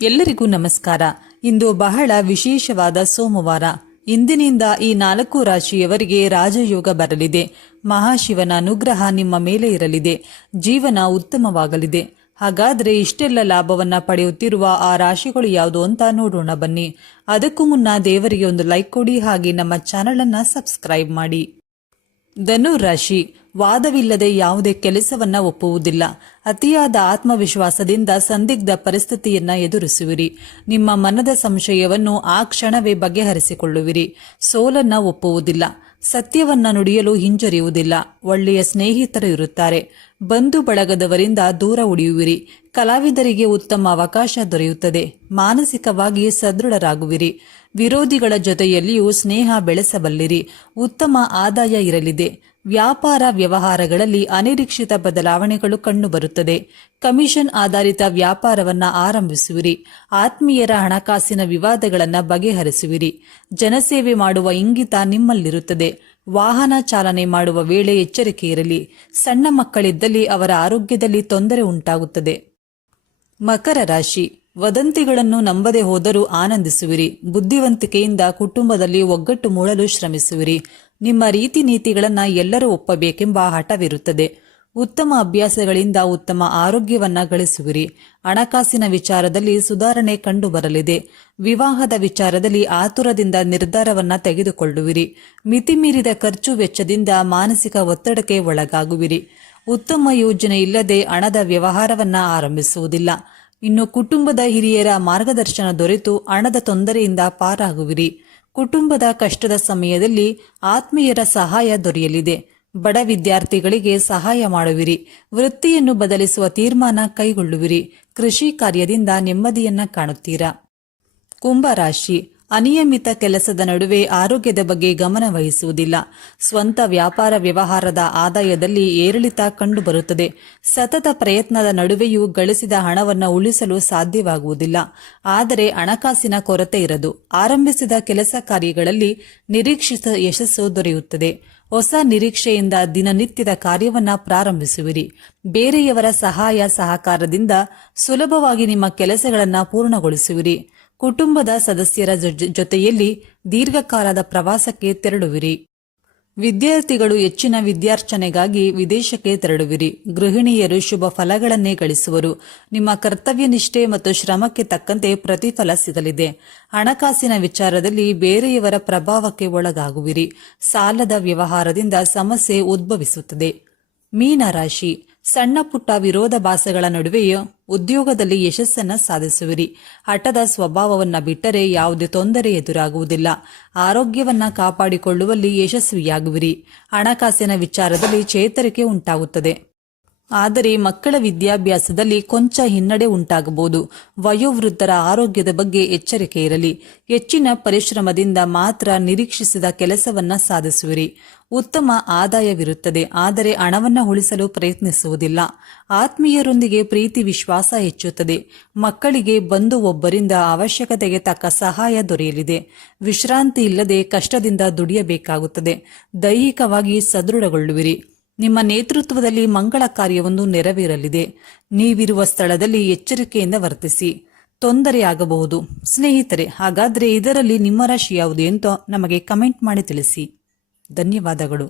ಎಲ್ಲರಿಗೂ ನಮಸ್ಕಾರ. ಇಂದು ಬಹಳ ವಿಶೇಷವಾದ ಸೋಮವಾರ. ಇಂದಿನಿಂದ ಈ 4 ರಾಶಿಯವರಿಗೆ ರಾಜಯೋಗ ಬರಲಿದೆ. ಮಹಾಶಿವನ ಅನುಗ್ರಹ ನಿಮ್ಮ ಮೇಲೆ ಇರಲಿದೆ. ಜೀವನ ಉತ್ತಮವಾಗಲಿದೆ. ಹಾಗಾದ್ರೆ ಇಷ್ಟೆಲ್ಲ ಲಾಭವನ್ನ ಪಡೆಯುತ್ತಿರುವ ಆ ರಾಶಿಗಳು ಯಾವುದು ಅಂತ ನೋಡೋಣ ಬನ್ನಿ. ಅದಕ್ಕೂ ಮುನ್ನ ದೇವರಿಗೆ ಒಂದು ಲೈಕ್ ಕೊಡಿ, ಹಾಗೆ ನಮ್ಮ ಚಾನೆಲ್ ಅನ್ನ ಸಬ್ಸ್ಕ್ರೈಬ್ ಮಾಡಿ. ಧನು ರಾಶಿ. ವಾದವಿಲ್ಲದೆ ಯಾವುದೇ ಕೆಲಸವನ್ನ ಒಪ್ಪುವುದಿಲ್ಲ. ಅತಿಯಾದ ಆತ್ಮವಿಶ್ವಾಸದಿಂದ ಸಂದಿಗ್ಧ ಪರಿಸ್ಥಿತಿಯನ್ನ ಎದುರಿಸುವಿರಿ. ನಿಮ್ಮ ಮನದ ಸಂಶಯವನ್ನು ಆ ಕ್ಷಣವೇ ಬಗೆಹರಿಸಿಕೊಳ್ಳುವಿರಿ. ಸೋಲನ್ನ ಒಪ್ಪುವುದಿಲ್ಲ. ಸತ್ಯವನ್ನ ನುಡಿಯಲು ಹಿಂಜರಿಯುವುದಿಲ್ಲ. ಒಳ್ಳೆಯ ಸ್ನೇಹಿತರು ಇರುತ್ತಾರೆ. ಬಂಧು ಬಳಗದವರಿಂದ ದೂರ ಉಳಿಯುವಿರಿ. ಕಲಾವಿದರಿಗೆ ಉತ್ತಮ ಅವಕಾಶ ದೊರೆಯುತ್ತದೆ. ಮಾನಸಿಕವಾಗಿ ಸದೃಢರಾಗುವಿರಿ. ವಿರೋಧಿಗಳ ಜೊತೆಯಲ್ಲಿಯೂ ಸ್ನೇಹ ಬೆಳೆಸಬಲ್ಲಿರಿ. ಉತ್ತಮ ಆದಾಯ ಇರಲಿದೆ. ವ್ಯಾಪಾರ ವ್ಯವಹಾರಗಳಲ್ಲಿ ಅನಿರೀಕ್ಷಿತ ಬದಲಾವಣೆಗಳು ಕಂಡುಬರುತ್ತದೆ. ಕಮಿಷನ್ ಆಧಾರಿತ ವ್ಯಾಪಾರವನ್ನ ಆರಂಭಿಸುವಿರಿ. ಆತ್ಮೀಯರ ಹಣಕಾಸಿನ ವಿವಾದಗಳನ್ನು ಬಗೆಹರಿಸುವಿರಿ. ಜನಸೇವೆ ಮಾಡುವ ಇಂಗಿತ ನಿಮ್ಮಲ್ಲಿರುತ್ತದೆ. ವಾಹನ ಚಾಲನೆ ಮಾಡುವ ವೇಳೆ ಎಚ್ಚರಿಕೆ ಇರಲಿ. ಸಣ್ಣ ಮಕ್ಕಳಿದ್ದಲ್ಲಿ ಅವರ ಆರೋಗ್ಯದಲ್ಲಿ ತೊಂದರೆ ಉಂಟಾಗುತ್ತದೆ. ಮಕರ ರಾಶಿ. ವದಂತಿಗಳನ್ನು ನಂಬದೆ ಹೋದರೂ ಆನಂದಿಸುವಿರಿ. ಬುದ್ಧಿವಂತಿಕೆಯಿಂದ ಕುಟುಂಬದಲ್ಲಿ ಒಗ್ಗಟ್ಟು ಮೂಡಲು ಶ್ರಮಿಸುವಿರಿ. ನಿಮ್ಮ ರೀತಿ ನೀತಿಗಳನ್ನು ಎಲ್ಲರೂ ಒಪ್ಪಬೇಕೆಂಬ ಹಠವಿರುತ್ತದೆ. ಉತ್ತಮ ಅಭ್ಯಾಸಗಳಿಂದ ಉತ್ತಮ ಆರೋಗ್ಯವನ್ನ ಗಳಿಸುವಿರಿ. ಹಣಕಾಸಿನ ವಿಚಾರದಲ್ಲಿ ಸುಧಾರಣೆ ಕಂಡುಬರಲಿದೆ. ವಿವಾಹದ ವಿಚಾರದಲ್ಲಿ ಆತುರದಿಂದ ನಿರ್ಧಾರವನ್ನ ತೆಗೆದುಕೊಳ್ಳುವಿರಿ. ಮಿತಿಮೀರಿದ ಖರ್ಚು ವೆಚ್ಚದಿಂದ ಮಾನಸಿಕ ಒತ್ತಡಕ್ಕೆ ಒಳಗಾಗುವಿರಿ. ಉತ್ತಮ ಯೋಜನೆ ಇಲ್ಲದೆ ಹಣದ ವ್ಯವಹಾರವನ್ನ ಆರಂಭಿಸುವುದಿಲ್ಲ. ಇನ್ನು ಕುಟುಂಬದ ಹಿರಿಯರ ಮಾರ್ಗದರ್ಶನ ದೊರೆತು ಹಣದ ತೊಂದರೆಯಿಂದ ಪಾರಾಗುವಿರಿ. ಕುಟುಂಬದ ಕಷ್ಟದ ಸಮಯದಲ್ಲಿ ಆತ್ಮೀಯರ ಸಹಾಯ ದೊರೆಯಲಿದೆ. ಬಡ ವಿದ್ಯಾರ್ಥಿಗಳಿಗೆ ಸಹಾಯ ಮಾಡುವಿರಿ. ವೃತ್ತಿಯನ್ನು ಬದಲಿಸುವ ತೀರ್ಮಾನ ಕೈಗೊಳ್ಳುವಿರಿ. ಕೃಷಿ ಕಾರ್ಯದಿಂದ ನೆಮ್ಮದಿಯನ್ನ ಕಾಣುತ್ತೀರಾ. ಕುಂಭರಾಶಿ. ಅನಿಯಮಿತ ಕೆಲಸದ ನಡುವೆ ಆರೋಗ್ಯದ ಬಗ್ಗೆ ಗಮನ ವಹಿಸುವುದಿಲ್ಲ. ಸ್ವಂತ ವ್ಯಾಪಾರ ವ್ಯವಹಾರದ ಆದಾಯದಲ್ಲಿ ಏರಿಳಿತ ಕಂಡುಬರುತ್ತದೆ. ಸತತ ಪ್ರಯತ್ನದ ನಡುವೆಯೂ ಗಳಿಸಿದ ಹಣವನ್ನು ಉಳಿಸಲು ಸಾಧ್ಯವಾಗುವುದಿಲ್ಲ. ಆದರೆ ಹಣಕಾಸಿನ ಕೊರತೆ ಇರದು. ಆರಂಭಿಸಿದ ಕೆಲಸ ಕಾರ್ಯಗಳಲ್ಲಿ ನಿರೀಕ್ಷಿತ ಯಶಸ್ಸು ದೊರೆಯುತ್ತದೆ. ಹೊಸ ನಿರೀಕ್ಷೆಯಿಂದ ದಿನನಿತ್ಯದ ಕಾರ್ಯವನ್ನ ಪ್ರಾರಂಭಿಸುವಿರಿ. ಬೇರೆಯವರ ಸಹಾಯ ಸಹಕಾರದಿಂದ ಸುಲಭವಾಗಿ ನಿಮ್ಮ ಕೆಲಸಗಳನ್ನು ಪೂರ್ಣಗೊಳಿಸುವಿರಿ. ಕುಟುಂಬದ ಸದಸ್ಯರ ಜೊತೆಯಲ್ಲಿ ದೀರ್ಘಕಾಲದ ಪ್ರವಾಸಕ್ಕೆ ತೆರಳುವಿರಿ. ವಿದ್ಯಾರ್ಥಿಗಳು ಹೆಚ್ಚಿನ ವಿದ್ಯಾರ್ಚನೆಗಾಗಿ ವಿದೇಶಕ್ಕೆ ತೆರಳುವಿರಿ. ಗೃಹಿಣಿಯರು ಶುಭ ಫಲಗಳನ್ನೇ ಗಳಿಸುವರು. ನಿಮ್ಮ ಕರ್ತವ್ಯ ನಿಷ್ಠೆ ಮತ್ತು ಶ್ರಮಕ್ಕೆ ತಕ್ಕಂತೆ ಪ್ರತಿಫಲ ಸಿಗಲಿದೆ. ಹಣಕಾಸಿನ ವಿಚಾರದಲ್ಲಿ ಬೇರೆಯವರ ಪ್ರಭಾವಕ್ಕೆ ಒಳಗಾಗುವಿರಿ. ಸಾಲದ ವ್ಯವಹಾರದಿಂದ ಸಮಸ್ಯೆ ಉದ್ಭವಿಸುತ್ತದೆ. ಮೀನರಾಶಿ. ಸಣ್ಣ ಪುಟ್ಟ ವಿರೋಧಾಭಾಸಗಳ ನಡುವೆಯೂ ಉದ್ಯೋಗದಲ್ಲಿ ಯಶಸ್ಸನ್ನ ಸಾಧಿಸುವಿರಿ. ಹಠದ ಸ್ವಭಾವವನ್ನ ಬಿಟ್ಟರೆ ಯಾವುದೇ ತೊಂದರೆ ಎದುರಾಗುವುದಿಲ್ಲ. ಆರೋಗ್ಯವನ್ನ ಕಾಪಾಡಿಕೊಳ್ಳುವಲ್ಲಿ ಯಶಸ್ವಿಯಾಗುವಿರಿ. ಹಣಕಾಸಿನ ವಿಚಾರದಲ್ಲಿ ಚೇತರಿಕೆ ಉಂಟಾಗುತ್ತದೆ. ಆದರೆ ಮಕ್ಕಳ ವಿದ್ಯಾಭ್ಯಾಸದಲ್ಲಿ ಕೊಂಚ ಹಿನ್ನಡೆ ಉಂಟಾಗಬಹುದು. ವಯೋವೃದ್ಧರ ಆರೋಗ್ಯದ ಬಗ್ಗೆ ಎಚ್ಚರಿಕೆ ಇರಲಿ. ಹೆಚ್ಚಿನ ಪರಿಶ್ರಮದಿಂದ ಮಾತ್ರ ನಿರೀಕ್ಷಿಸಿದ ಕೆಲಸವನ್ನ ಸಾಧಿಸುವಿರಿ. ಉತ್ತಮ ಆದಾಯವಿರುತ್ತದೆ. ಆದರೆ ಹಣವನ್ನು ಉಳಿಸಲು ಪ್ರಯತ್ನಿಸುವುದಿಲ್ಲ. ಆತ್ಮೀಯರೊಂದಿಗೆ ಪ್ರೀತಿ ವಿಶ್ವಾಸ ಹೆಚ್ಚುತ್ತದೆ. ಮಕ್ಕಳಿಗೆ ಬಂಧು ಒಬ್ಬರಿಂದ ಅವಶ್ಯಕತೆಗೆ ತಕ್ಕ ಸಹಾಯ ದೊರೆಯಲಿದೆ. ವಿಶ್ರಾಂತಿ ಇಲ್ಲದೆ ಕಷ್ಟದಿಂದ ದುಡಿಯಬೇಕಾಗುತ್ತದೆ. ದೈಹಿಕವಾಗಿ ಸದೃಢಗೊಳ್ಳುವಿರಿ. ನಿಮ್ಮ ನೇತೃತ್ವದಲ್ಲಿ ಮಂಗಳ ಕಾರ್ಯವೊಂದು ನೆರವೇರಲಿದೆ. ನೀವಿರುವ ಸ್ಥಳದಲ್ಲಿ ಎಚ್ಚರಿಕೆಯಿಂದ ವರ್ತಿಸಿ. ತೊಂದರೆಯಾಗಬಹುದು. ಸ್ನೇಹಿತರೆ, ಹಾಗಾದ್ರೆ ಇದರಲ್ಲಿ ನಿಮ್ಮ ರಾಶಿ ಯಾವುದು ಅಂತ ನಮಗೆ ಕಮೆಂಟ್ ಮಾಡಿ ತಿಳಿಸಿ. ಧನ್ಯವಾದಗಳು.